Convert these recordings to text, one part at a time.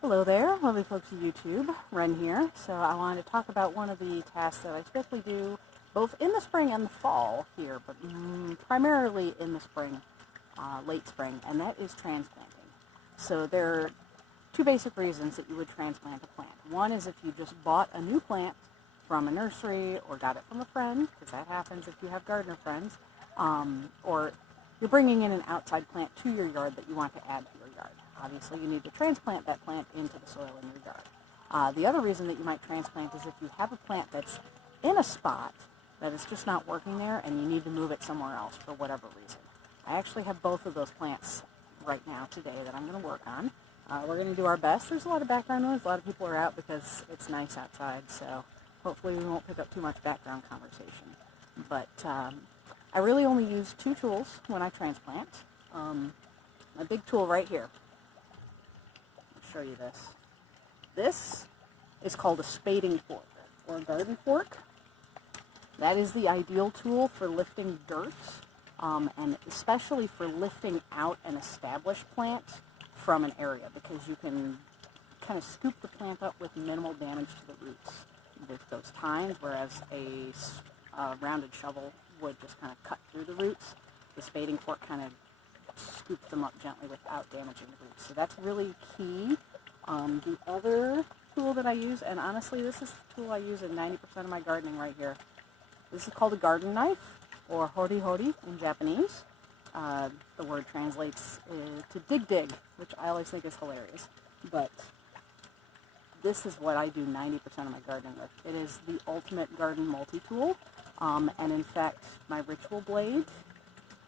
Hello there, lovely folks of YouTube. Ren here. So I wanted to talk about one of the tasks that I typically do both in the spring and the fall here, but primarily in the spring, late spring, and that is transplanting. So there are two basic reasons that you would transplant a plant. One is if you just bought a new plant from a nursery or got it from a friend, because that happens if you have gardener friends, or you're bringing in an outside plant to your yard that you want to add to your yard. Obviously, you need to transplant that plant into the soil in your yard. The other reason that you might transplant is if you have a plant that's in a spot that is just not working there and you need to move it somewhere else for whatever reason. I actually have both of those plants right now today that I'm going to work on. We're going to do our best. There's a lot of background noise. A lot of people are out because it's nice outside, so hopefully we won't pick up too much background conversation. But I really only use two tools when I transplant. My big tool right here. I'll show you this. This is called a spading fork or a garden fork. That is the ideal tool for lifting dirt, and especially for lifting out an established plant from an area, because you can kind of scoop the plant up with minimal damage to the roots with those tines, whereas a rounded shovel would just kind of cut through the roots. The spading fork kind of scoops them up gently without damaging the roots. So that's really key. The other tool that I use, and honestly this is the tool I use in 90% of my gardening right here. This is called a garden knife, or hori in Japanese. The word translates to dig, which I always think is hilarious. But this is what I do 90% of my gardening with. It is the ultimate garden multi-tool. And in fact, my ritual blade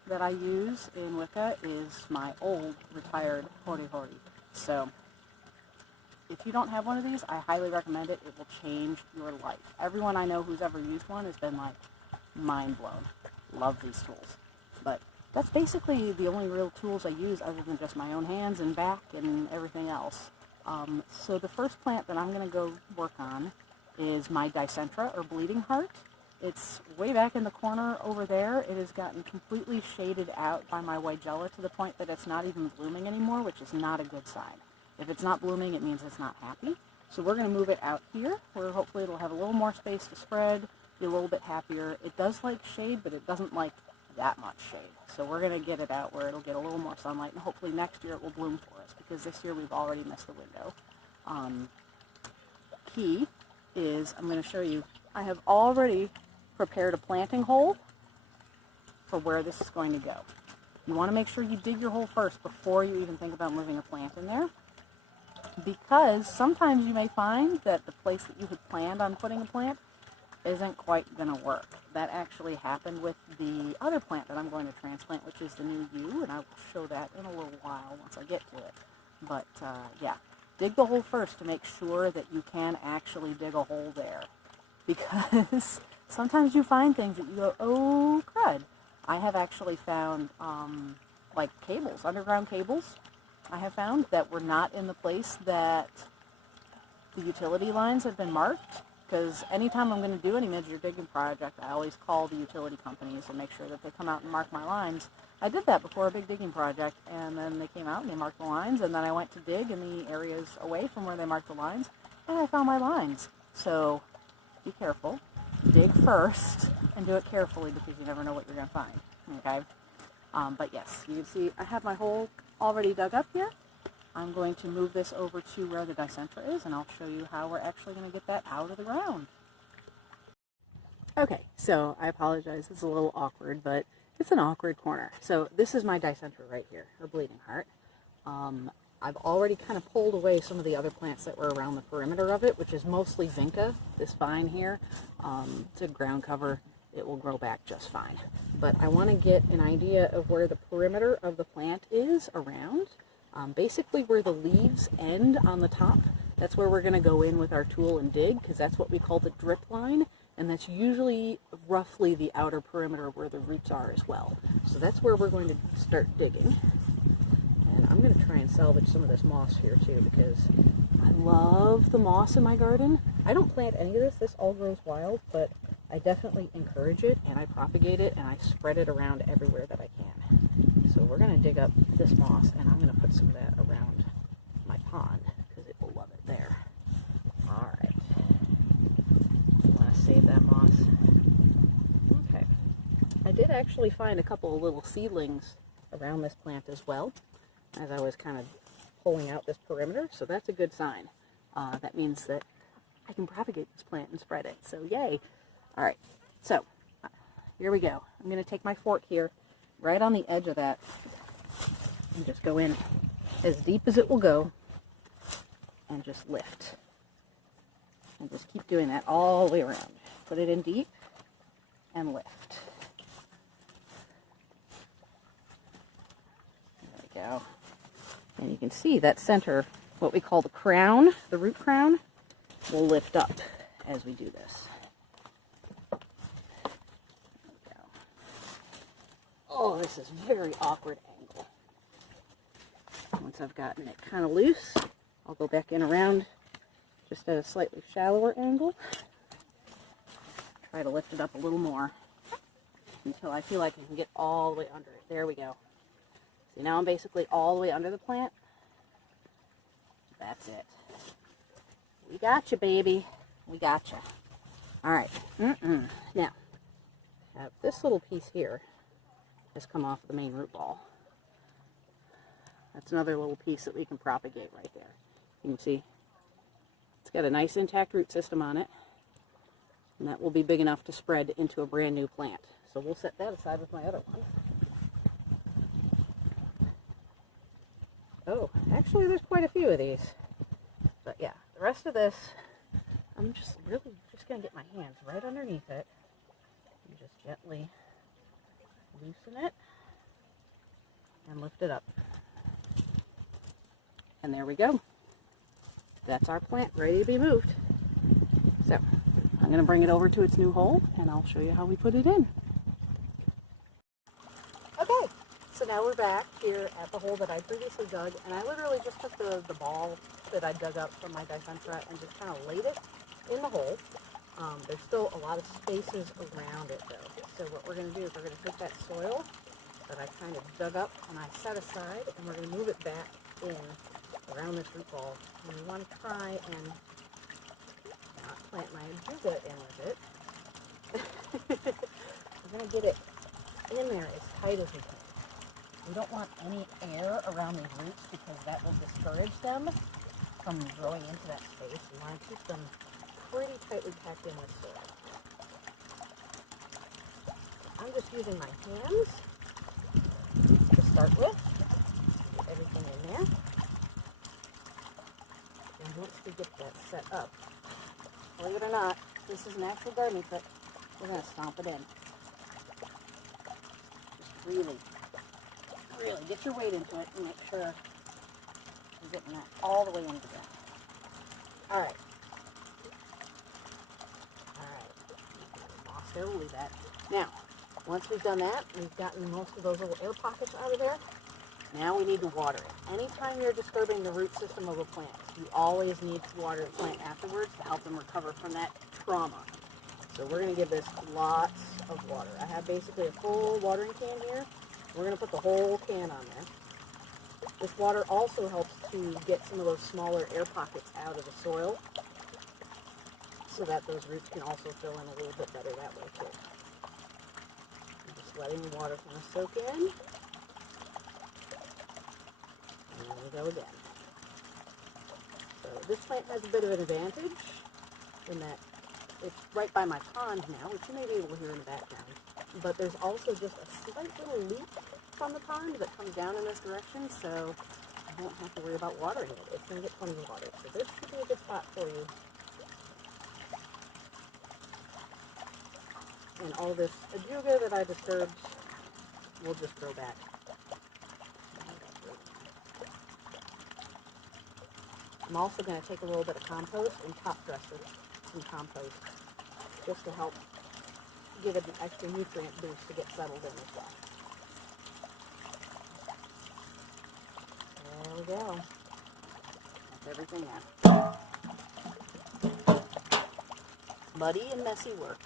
that I use in Wicca is my old retired hori. So if you don't have one of these, I highly recommend it. It will change your life. Everyone I know who's ever used one has been like mind blown. Love these tools. But that's basically the only real tools I use other than just my own hands and back and everything else. So the first plant that I'm going to go work on is my Dicentra, or bleeding heart. It's way back in the corner over there. It has gotten completely shaded out by my Weigella to the point that it's not even blooming anymore, which is not a good sign. If it's not blooming, it means it's not happy. So we're going to move it out here, where hopefully it'll have a little more space to spread, be a little bit happier. It does like shade, but it doesn't like that much shade. So we're going to get it out where it'll get a little more sunlight, and hopefully next year it will bloom for us, because this year we've already missed the window. Key is, I'm going to show you, I have already prepared a planting hole for where this is going to go. You want to make sure you dig your hole first before you even think about moving a plant in there, because sometimes you may find that the place that you had planned on putting a plant isn't quite going to work. That actually happened with the other plant that I'm going to transplant, which is the new yew, and I will show that in a little while once I get to it. But yeah, dig the hole first to make sure that you can actually dig a hole there, because sometimes you find things that you go, oh crud. I have actually found like cables, underground cables, I have found that were not in the place that the utility lines have been marked. Because anytime I'm going to do any major digging project, I always call the utility companies and make sure that they come out and mark my lines. I did that before a big digging project, and then they came out and they marked the lines, and then I went to dig in the areas away from where they marked the lines, and I found my lines. So be careful. Dig first, and do it carefully, because you never know what you're going to find. Okay? But yes, you can see I have my hole already dug up here. I'm going to move this over to where the Dicentra is, and I'll show you how we're actually going to get that out of the ground. Okay, so I apologize, it's a little awkward, but it's an awkward corner. So this is my Dicentra right here, her bleeding heart. I've already kind of pulled away some of the other plants that were around the perimeter of it, which is mostly vinca, this vine here. It's a ground cover. It will grow back just fine. But I want to get an idea of where the perimeter of the plant is around. Basically where the leaves end on the top, that's where we're going to go in with our tool and dig, because that's what we call the drip line, and that's usually roughly the outer perimeter where the roots are as well. So that's where we're going to start digging. And I'm going to try and salvage some of this moss here too, because I love the moss in my garden. I don't plant any of this. This all grows wild, but I definitely encourage it, and I propagate it, and I spread it around everywhere that I can. So we're going to dig up this moss, and I'm going to put some of that around my pond, because it will that moss. Okay. I did actually find a couple of little seedlings around this plant as well, as I was kind of pulling out this perimeter, so that's a good sign. That means that I can propagate this plant and spread it, so yay. All right, so here we go. I'm going to take my fork here, right on the edge of that, and just go in as deep as it will go, and just lift. And just keep doing that all the way around. Put it in deep, and lift. There we go. And you can see that center, what we call the crown, the root crown, will lift up as we do this. There we go. Oh, this is very awkward angle. Once I've gotten it kind of loose, I'll go back in around just at a slightly shallower angle. Try to lift it up a little more until I feel like I can get all the way under it. There we go. See, now I'm basically all the way under the plant. That's it. We got you, baby. We got you. All right. Now, have this little piece here has come off the main root ball. That's another little piece that we can propagate right there. You can see it's got a nice intact root system on it, and that will be big enough to spread into a brand new plant. So we'll set that aside with my other one. Oh, actually there's quite a few of these. But yeah, the rest of this, I'm just really just going to get my hands right underneath it and just gently loosen it and lift it up. And there we go. That's our plant ready to be moved. So I'm going to bring it over to its new hole and I'll show you how we put it in. Okay, so now we're back here at the hole that I previously dug, and I literally just took the ball that I dug up from my dicentra and just kind of laid it in the hole. There's still a lot of spaces around it though. So what we're going to do is we're going to take that soil that I kind of dug up and I set aside, and we're going to move it back in around this root ball. And we want to try and not plant my ajuga in with it. We're going to get it in there as tight as we can. We don't want any air around these roots because that will discourage them from growing into that space. We want to keep them pretty tightly packed in with soil. I'm just using my hands to start with. Get everything in there. And once we get that set up, believe it or not, this is an actual gardening trick. We're going to stomp it in. Just really get your weight into it and make sure you're getting that all the way into there. Alright. Moss there, we'll leave that. Now, once we've done that, we've gotten most of those little air pockets out of there. Now we need to water it. Anytime you're disturbing the root system of a plant, you always need to water the plant afterwards to help them recover from that trauma. So we're going to give this lots of water. I have basically a full watering can here. We're going to put the whole can on there. This water also helps to get some of those smaller air pockets out of the soil so that those roots can also fill in a little bit better that way too. I'm just letting the water kind of soak in. And there we go again. So this plant has a bit of an advantage in that it's right by my pond now, which you may be able to hear in the background. But there's also just a slight little leak from the pond that comes down in this direction, so I don't have to worry about watering it. It's going to get plenty of water. So this should be a good spot for you. And all this ajuga that I disturbed will just grow back. I'm also going to take a little bit of compost and top dress it some compost just to help give it an extra nutrient boost to get settled in as well. There we go. That's everything out. Muddy and messy work,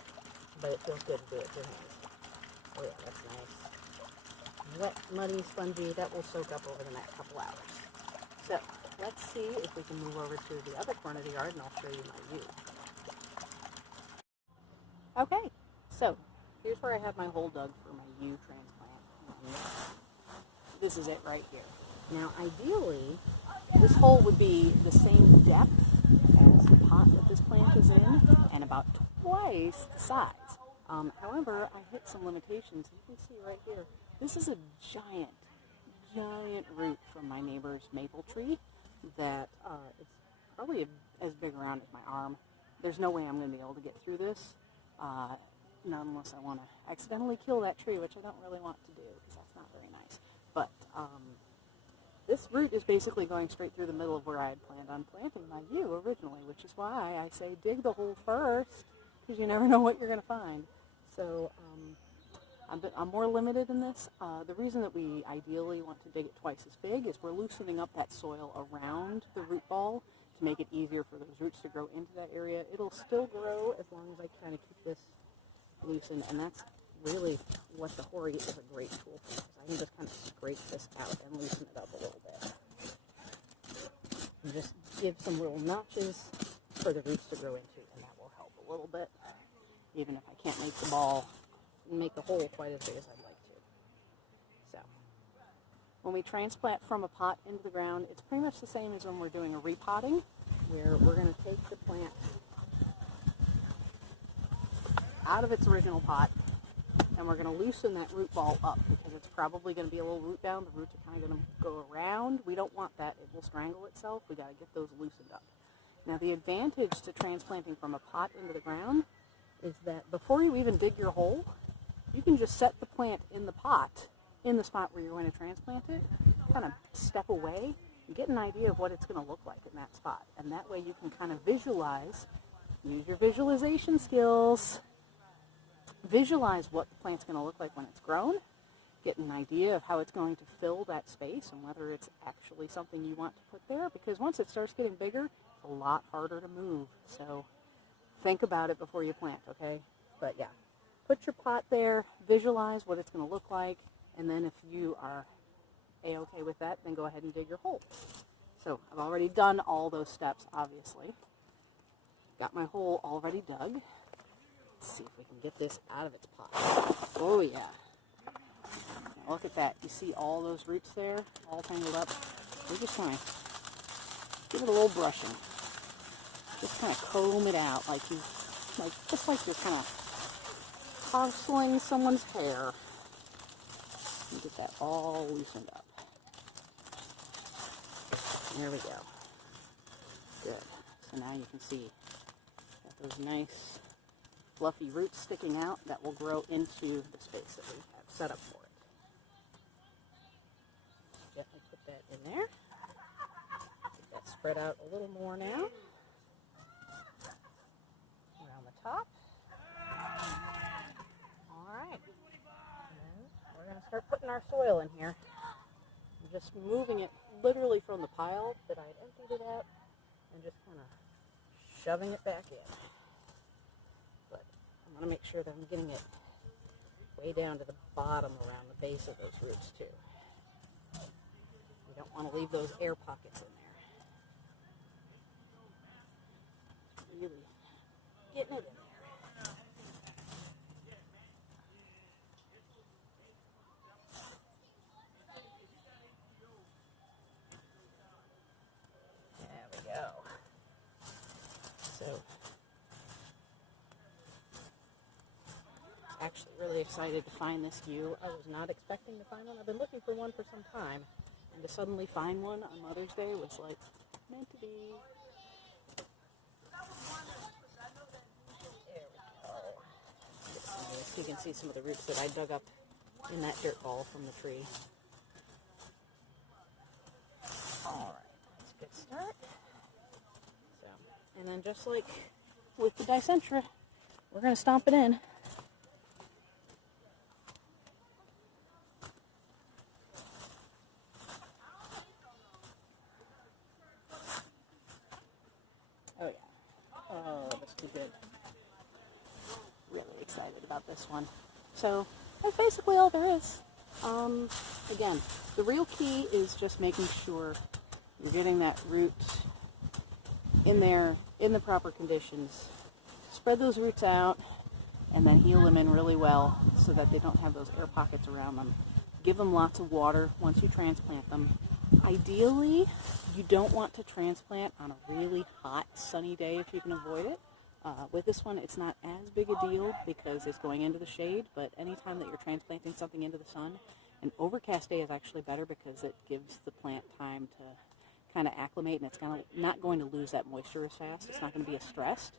but it feels good to do it with your hands. Oh yeah, that's nice. Wet, muddy, spongy, that will soak up over the next couple hours. So, let's see if we can move over to the other corner of the yard and I'll show you my view. Okay, so here's where I have my hole dug for my U transplant. This is it right here. Now, ideally, this hole would be the same depth as the pot that this plant is in, and about twice the size. However, I hit some limitations. You can see right here. This is a giant root from my neighbor's maple tree that it's probably as big around as my arm. There's no way I'm going to be able to get through this, not unless I want to accidentally kill that tree, which I don't really want to do because that's not very nice. But this root is basically going straight through the middle of where I had planned on planting my yew originally, which is why I say dig the hole first, because you never know what you're going to find. So I'm more limited in this. The reason that we ideally want to dig it twice as big is we're loosening up that soil around the root ball to make it easier for those roots to grow into that area. It'll still grow as long as I kind of keep this loosened, and that's really what the Hori is a great tool for, because I can just kind of scrape this out and loosen it up a little bit. And just give some little notches for the roots to grow into, and that will help a little bit, even if I can't make the ball, make the hole quite as big as I'd like to. So, when we transplant from a pot into the ground, it's pretty much the same as when we're doing a repotting, where we're going to take the plant out of its original pot, and we're going to loosen that root ball up because it's probably going to be a little root bound. The roots are kind of going to go around. We don't want that. It will strangle itself. We got to get those loosened up. Now, the advantage to transplanting from a pot into the ground is that before you even dig your hole, you can just set the plant in the pot in the spot where you're going to transplant it, kind of step away and get an idea of what it's going to look like in that spot. And that way you can kind of visualize, use your visualization skills, visualize what the plant's going to look like when it's grown, get an idea of how it's going to fill that space and whether it's actually something you want to put there, because once it starts getting bigger, it's a lot harder to move. So think about it before you plant, okay? But yeah, put your pot there, visualize what it's going to look like, and then if you are A-okay with that, then go ahead and dig your hole. So I've already done all those steps, obviously. Got my hole already dug. Let's see if we can get this out of its pot. Oh yeah. Now look at that. You see all those roots there, all tangled up? We're just going to give it a little brushing. Just kind of comb it out just like you're kind of tousling someone's hair. And get that all loosened up. There we go. Good. So now you can see got those nice fluffy roots sticking out that will grow into the space that we have set up for it. Gently put that in there. Get that spread out a little more now. Around the top. Alright. We're going to start putting our soil in here. I'm just moving it literally from the pile that I had emptied it out and just kind of shoving it back in. But I want to make sure that I'm getting it way down to the bottom around the base of those roots too. We don't want to leave those air pockets in there. Really getting it in there. Actually really excited to find this yew. I was not expecting to find one. I've been looking for one for some time, and to suddenly find one on Mother's Day was like meant to be. There we go. You can see some of the roots that I dug up in that dirt ball from the tree. Alright, that's a good start. So, and then just like with the dicentra, we're going to stomp it in. Oh yeah. Oh, that's too good. Really excited about this one. So that's basically all there is. Again, the real key is just making sure you're getting that root in there in the proper conditions. Spread those roots out. and then heal them in really well so that they don't have those air pockets around them. Give them lots of water once you transplant them. Ideally, you don't want to transplant on a really hot, sunny day if you can avoid it. With this one, it's not as big a deal because it's going into the shade, but anytime that you're transplanting something into the sun, an overcast day is actually better because it gives the plant time to kind of acclimate, and it's not going to lose that moisture as fast. It's not going to be as stressed.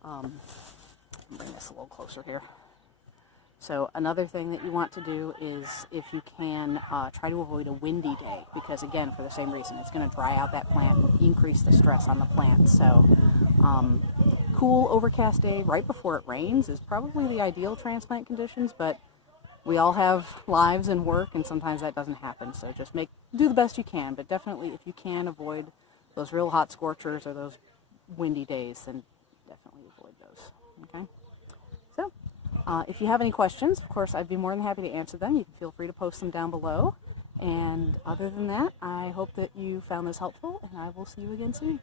Bring this a little closer here. So another thing that you want to do is, if you can, try to avoid a windy day, because again, for the same reason, it's going to dry out that plant and increase the stress on the plant. So cool overcast day right before it rains is probably the ideal transplant conditions, but we all have lives and work, and sometimes that doesn't happen. So just do the best you can, but definitely if you can avoid those real hot scorchers or those windy days, then definitely avoid those. Okay. So if you have any questions, of course, I'd be more than happy to answer them. You can feel free to post them down below. And other than that, I hope that you found this helpful, and I will see you again soon.